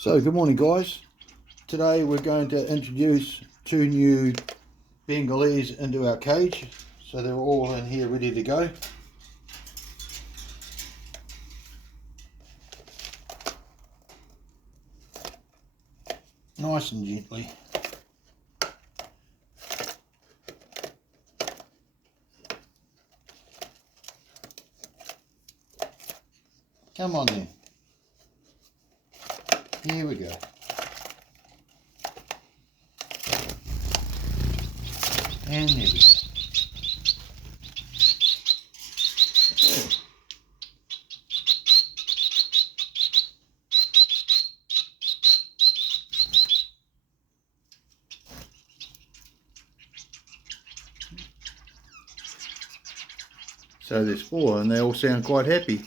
So good morning guys. Today we're going to introduce two new Bengalese into our cage. So they're all in here ready to go. Nice and gently. Come on then. Here we go. And there we go. Oh. So there's four and they all sound quite happy.